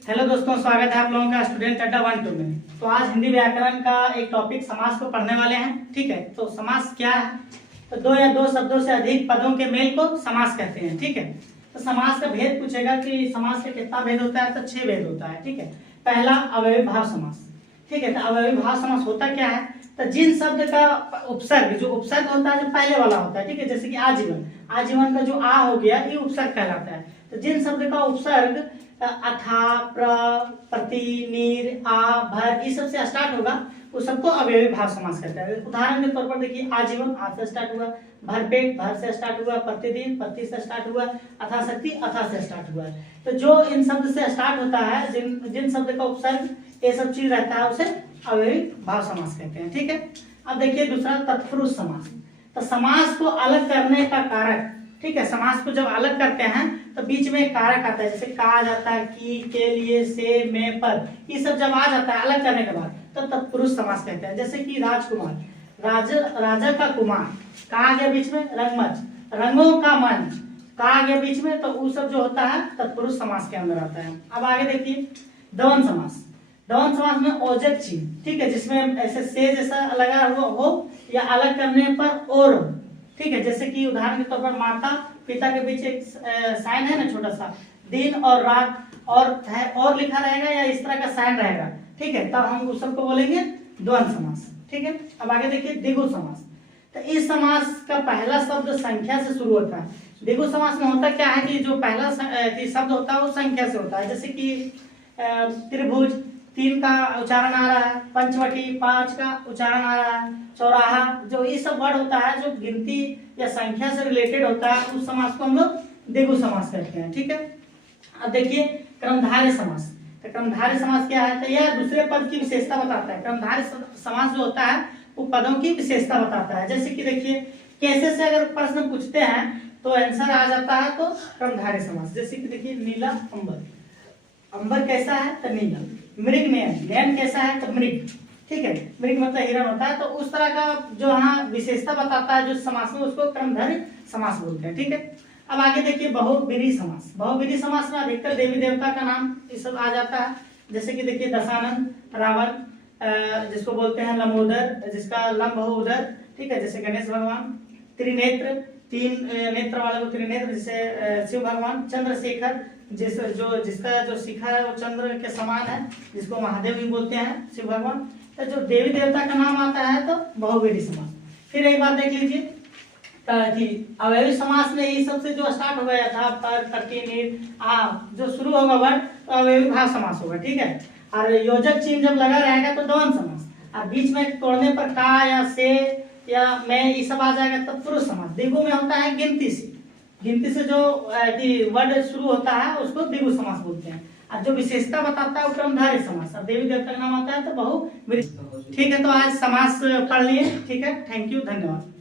Hello दोस्तों, स्वागत है आप लोगों का स्टूडेंट अड्डा 1-2 में। तो आज हिंदी व्याकरण का एक टॉपिक समास को पढ़ने वाले हैं। ठीक है, तो समास क्या है? तो दो या दो शब्दों से अधिक पदों के मेल को समास कहते हैं। ठीक है, तो समास का भेद पूछेगा कि समास का कितना भेद होता है, तो 6 भेद होता है। ठीक है, पहला अवयवी भाव समास। ठीक है, तो अवयवी भाव समास होता क्या है? तो जिन शब्द का उपसर्ग, जो उपसर्ग होता है जो पहले वाला होता है, ठीक है, जैसे कि आजीवन, आजीवन का जो आ हो गया ये उपसर्ग कहलाता है। तो जिन शब्द का उपसर्ग अथा, प्र, प्रति, नीर, आ, भर इस सब से स्टार्ट होगा उस सबको अवयवी भाव समास कहते हैं। उदाहरण के तौर पर देखिए, आजीवन आ से स्टार्ट हुआ, भरपेट भर से स्टार्ट हुआ, प्रतिदिन प्रति से स्टार्ट हुआ, अथाशक्ति अथा से स्टार्ट हुआ। तो जो इन शब्द से स्टार्ट होता है, जिन शब्द का उपसर्ग ये सब चीज रहता है उसे अवयवी भाव समास कहते हैं। ठीक है, अब देखिए दूसरा तत्पुरुष समास। तो समास को अलग करने का कारक, ठीक है, समास को जब अलग करते हैं तो बीच में एक कारक आता है, जैसे का आ जाता है, की, के लिए, से, में, पर, ये सब जब आ जाता है अलग करने के बाद तो तत्पुरुष समास कहते हैं। जैसे कि राजकुमार, राजा का कुमार, का आ गया बीच में, रंगमंच, रंगों का मंच, का आ गया बीच में, तो वो सब जो होता है तत्पुरुष समास के अंदर आता है। अब आगे देखिए द्वंद्व समास। द्वंद्व समास में ओजक चिन्ह, ठीक है, जिसमें ऐसे से जैसा लगा हुआ हो या अलग करने पर और, ठीक है, जैसे कि उदाहरण के तौर पर माता पिता के बीच एक साइन है ना, छोटा सा, दिन और रात और है और लिखा रहेगा या इस तरह का साइन रहेगा, ठीक है, तब हम उस सबको बोलेंगे द्वंद्व समास। ठीक है, अब आगे देखिए द्विगु समास। तो इस समास का पहला शब्द संख्या से शुरू होता है। द्विगु समास में होता क्या है कि जो पहला शब्द होता है वो संख्या से होता है, जैसे कि त्रिभुज 3 का उच्चारण आ रहा है, पंचवटी 5 का उच्चारण आ रहा है, चौराहा, जो ये सब वर्ड होता है जो गिनती या संख्या से रिलेटेड होता है उस समास को हम लोग द्विगु समास कहते हैं। ठीक है, अब देखिए क्रमधारय समास। तो क्रमधारय समास क्या है? तो यह दूसरे पद की विशेषता बताता है। क्रमधारय समास जो होता है वो पदों की विशेषता बताता है। जैसे कि देखिए कैसे से अगर प्रश्न पूछते हैं तो आंसर आ जाता है तो क्रमधारय समास। जैसे कि देखिए नीला अंबर, अंबर कैसा है तो नीला, मृग नयन, नयन कैसा है तो मृग, ठीक है, मृग मतलब हिरण होता है। तो उस तरह का जो यहाँ विशेषता बताता है जो समास में, उसको क्रमधारय समास बोलते हैं। ठीक है, अब आगे देखिए बहुव्रीहि समास। बहुव्रीहि समास में अधिकतर देवी देवता का नाम ये सब आ जाता है। जैसे कि देखिए दशानन, रावण, जिसको बोलते हैं लंबोदर, जिसका लंब हो उदर, ठीक है, जैसे गणेश भगवान, त्रिनेत्र, 3 नेत्र वाले को त्रिनेत्र, जैसे शिव भगवान, चंद्रशेखर, जिसका जो शिखा है वो चंद्र के समान है, जिसको महादेव भी बोलते हैं, शिव भगवान। तो जो देवी देवता का नाम आता है तो बहुव्रीहि समास। फिर एक बार देख लीजिए अवयवी समास में ये सबसे जो स्टार्ट हो गया था पर, प्रति, नीर, आ, जो शुरू होगा वर्ड तो अवयवी भाव समास होगा। ठीक है, और योजक चिन्ह जब लगा रहेगा तो द्वंद्व समास, और बीच में तोड़ने पर का या से या मैं ये सब आ जाएगा तो तत्पुरुष समास। द्विगु में होता है गिनती से, गिनती से जो वर्ड शुरू होता है उसको द्विगु समास बोलते हैं, और जो विशेषता बताता है वो क्रमधारय समास। और देवी देवता का नाम आता है तो बहुव्रीहि। ठीक है, तो आज समास पढ़ लिए। ठीक है, थैंक यू, धन्यवाद।